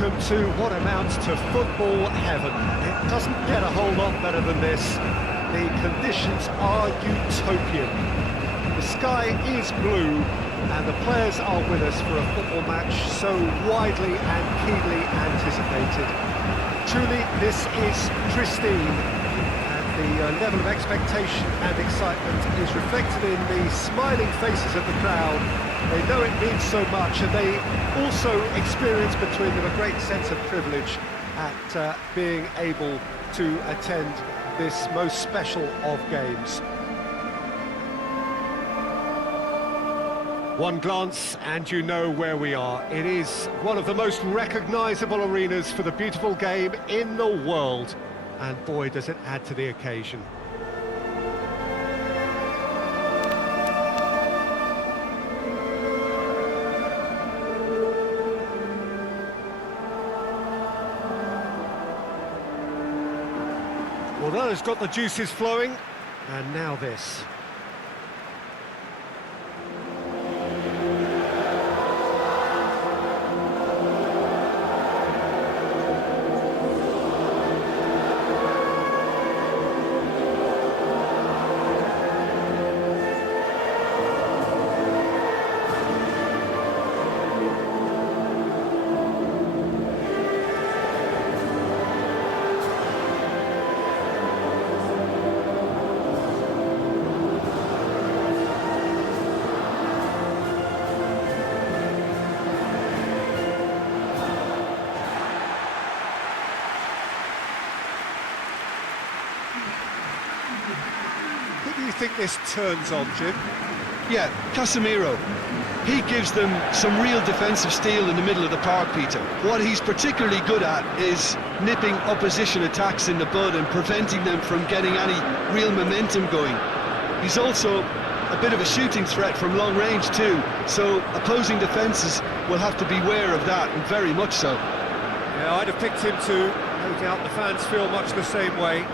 welcome to what amounts to football heaven. It doesn't get a whole lot better than this. The conditions are utopian. The sky is blue, and the players are with us for a football match so widely and keenly anticipated. Truly, this is pristine, and the level of expectation and excitement is reflected in the smiling faces of the crowd. They know it means so much, and they also experience between them a great sense of privilege at being able to attend this most special of games. One glance and you know where we are. It is one of the most recognisable arenas for the beautiful game in the world, and boy does it add to the occasion. Well, that has got the juices flowing, and now this. Who do you think this turns on, Jim? Yeah, Casemiro. He gives them some real defensive steel in the middle of the park, Peter. What he's particularly good at is nipping opposition attacks in the bud and preventing them from getting any real momentum going. He's also a bit of a shooting threat from long range too, so opposing defences will have to beware of that, and very much so. Yeah, I'd have picked him too. No doubt the fans feel much the same way.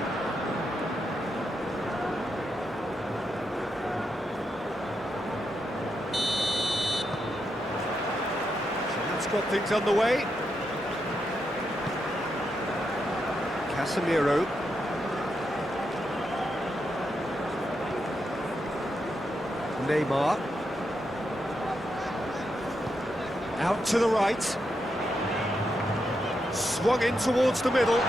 Got things underway. Casemiro. Neymar. Out to the right. Swung in towards the middle.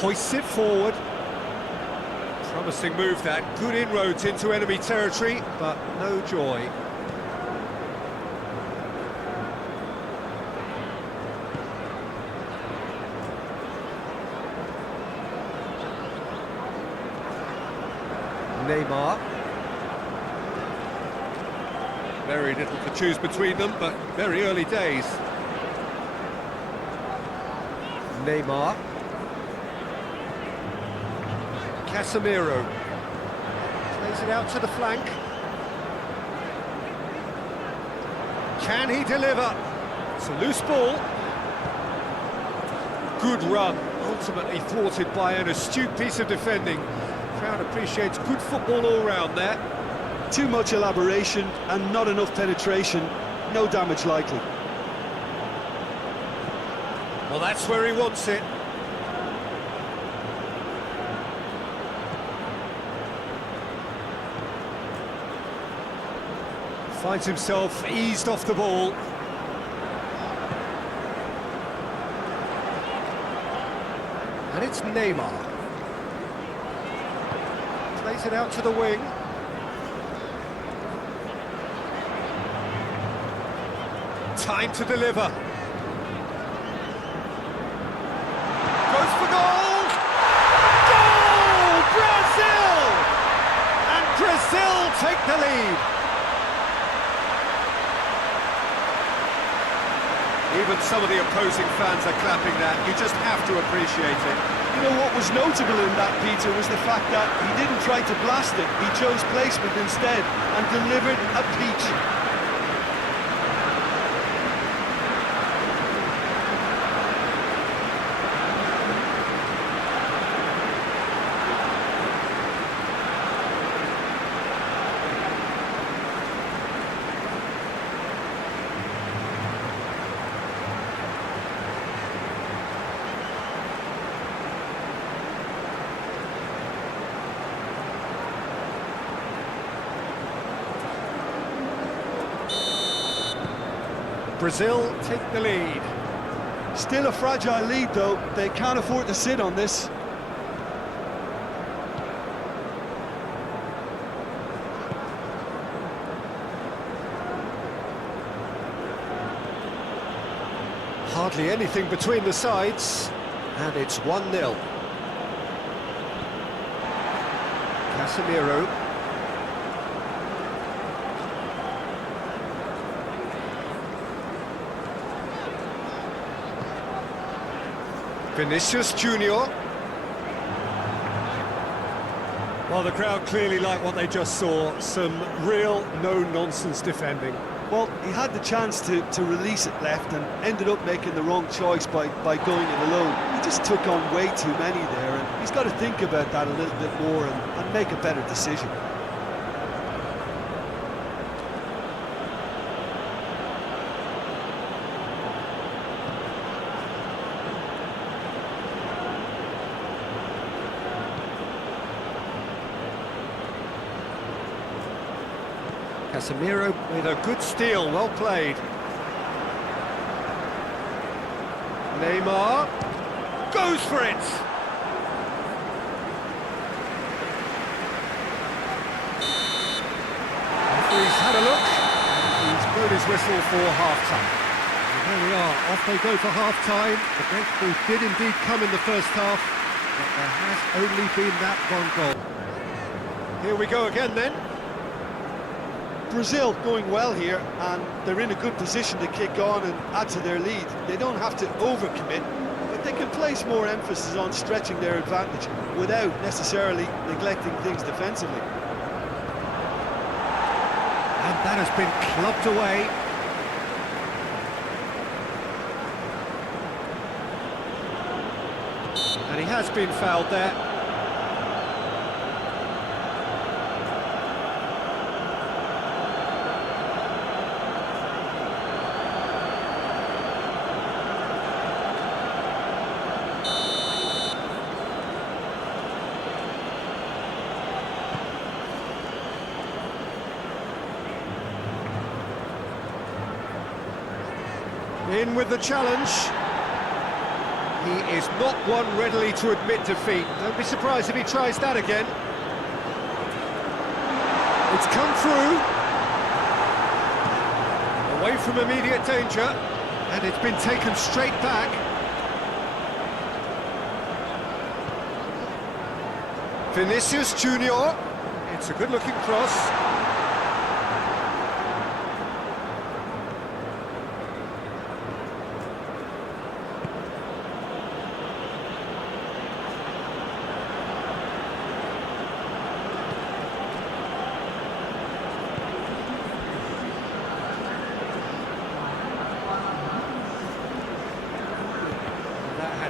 Hoists it forward. Promising move that. Good inroads into enemy territory, but no joy. Neymar. Very little to choose between them, but very early days. Neymar. Casemiro plays it out to the flank. Can he deliver? It's a loose ball. Good run, ultimately thwarted by an astute piece of defending. Crowd appreciates good football all round there. Too much elaboration and not enough penetration, no damage likely. Well, that's where he wants it. Finds himself eased off the ball. And it's Neymar. Plays it out to the wing. Time to deliver. Goes for goal! Goal! Brazil! And Brazil take the lead. Even some of the opposing fans are clapping that. You just have to appreciate it. You know what was notable in that, Peter, was the fact that he didn't try to blast it. He chose placement instead and delivered a peach. Brazil take the lead. Still a fragile lead, though. They can't afford to sit on this. Hardly anything between the sides, and it's 1-0. Casemiro. Vinicius Junior. Well, the crowd clearly like what they just saw. Some real no-nonsense defending. Well, he had the chance to release it left and ended up making the wrong choice by going it alone. He just took on way too many there, and he's got to think about that a little bit more and make a better decision. Casemiro with a good steal, well played. Neymar goes for it. Referee's had a look, and he's blown his whistle for half-time. And there we are, off they go for half-time. The breakthrough did indeed come in the first half, but there has only been that one goal. Here we go again then. Brazil going well here, and they're in a good position to kick on and add to their lead. They don't have to overcommit, but they can place more emphasis on stretching their advantage without necessarily neglecting things defensively. And that has been clubbed away. And he has been fouled there. In with the challenge. He is not one readily to admit defeat. Don't be surprised if he tries that again. It's come through. Away from immediate danger. And it's been taken straight back. Vinicius Junior. It's a good-looking cross.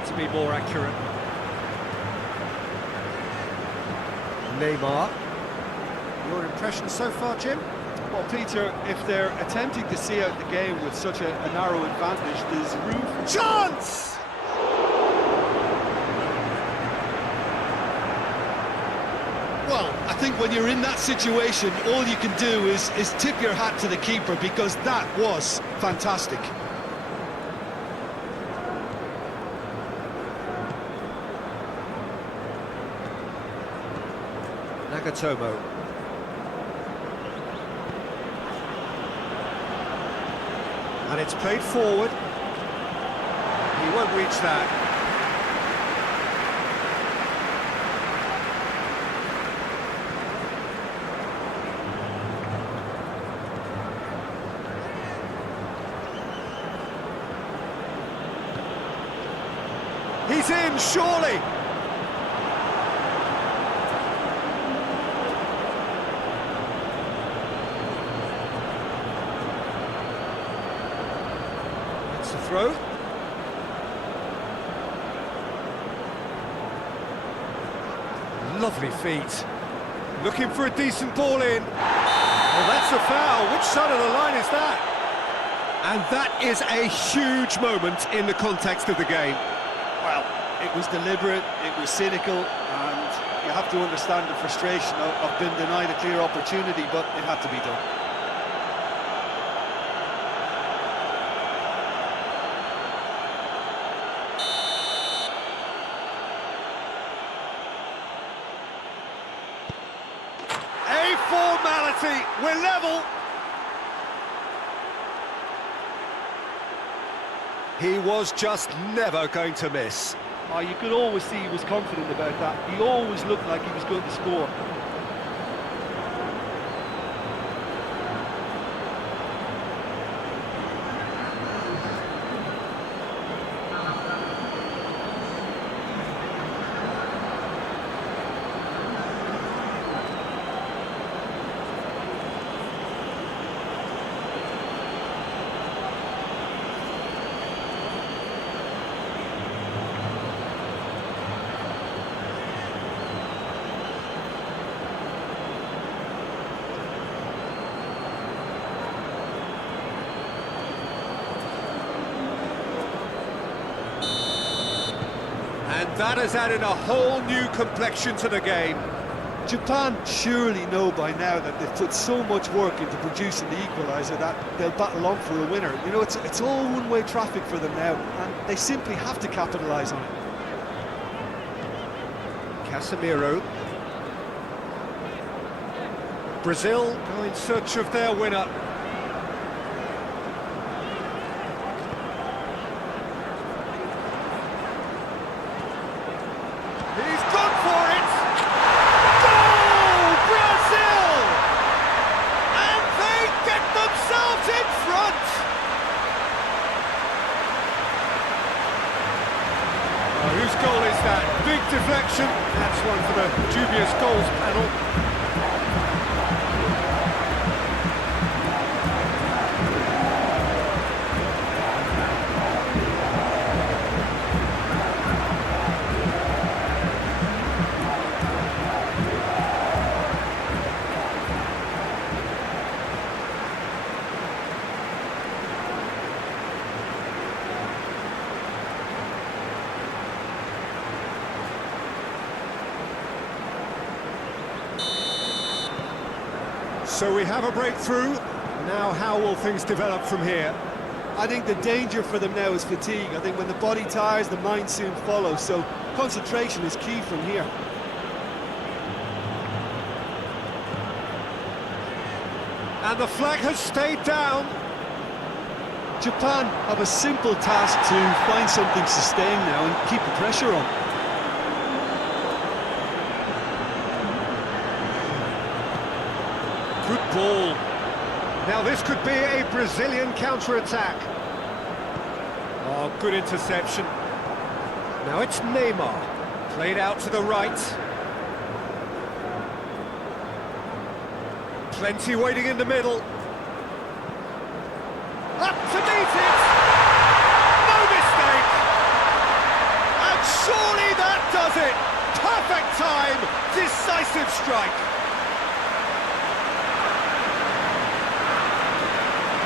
To be more accurate. Neymar. Your impression so far, Jim? Well, Peter, if they're attempting to see out the game with such a narrow advantage, there's room for chance! Well, I think when you're in that situation, all you can do is tip your hat to the keeper, because that was fantastic. Nagatomo. And it's played forward. He won't reach that. He's in, surely! Throw. Lovely feet. Looking for a decent ball in. Oh, that's a foul. Which side of the line is that? And that is a huge moment in the context of the game. Well, it was deliberate, it was cynical, and you have to understand the frustration of being denied a clear opportunity, but it had to be done. penalty, we're level. He was just never going to miss. Oh, you could always see he was confident about that. He always looked like he was going to score. And that has added a whole new complexion to the game. Japan surely know by now that they've put so much work into producing the equaliser that they'll battle on for a winner. You know, it's all one-way traffic for them now, and they simply have to capitalise on it. Casemiro. Brazil go in search of their winner. He's gone for it! Goal! Brazil! And they get themselves in front! Whose goal is that? Big deflection. That's one for the dubious goals panel. So we have a breakthrough. Now how will things develop from here? I think the danger for them now is fatigue. I think when the body tires, the mind soon follows, so concentration is key from here. And the flag has stayed down. Japan have a simple task to find something sustained now and keep the pressure on. Good ball. Now this could be a Brazilian counter-attack. Oh, good interception. Now it's Neymar. Played out to the right. Plenty waiting in the middle. Up to meet it! No mistake! And surely that does it! Perfect time! Decisive strike!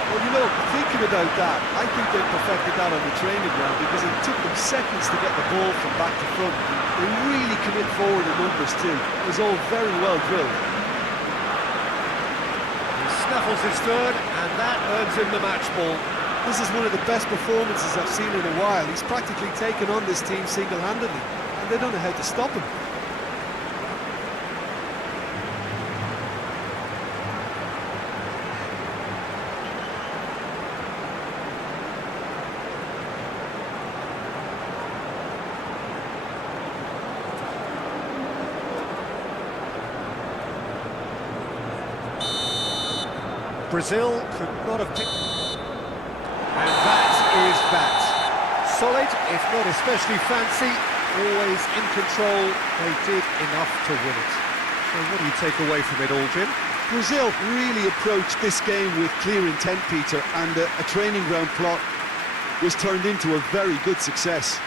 Well, you know, thinking about that, I think they perfected that on the training ground because it took them seconds to get the ball from back to front. They really commit forward in numbers too. It was all very well drilled. He snaffles his third, and that earns him the match ball. This is one of the best performances I've seen in a while. He's practically taken on this team single-handedly, and they don't know how to stop him. Brazil could not have picked... And that is that. Solid, if not especially fancy, always in control. They did enough to win it. So what do you take away from it all, Jim? Brazil really approached this game with clear intent, Peter, and a training ground plot was turned into a very good success.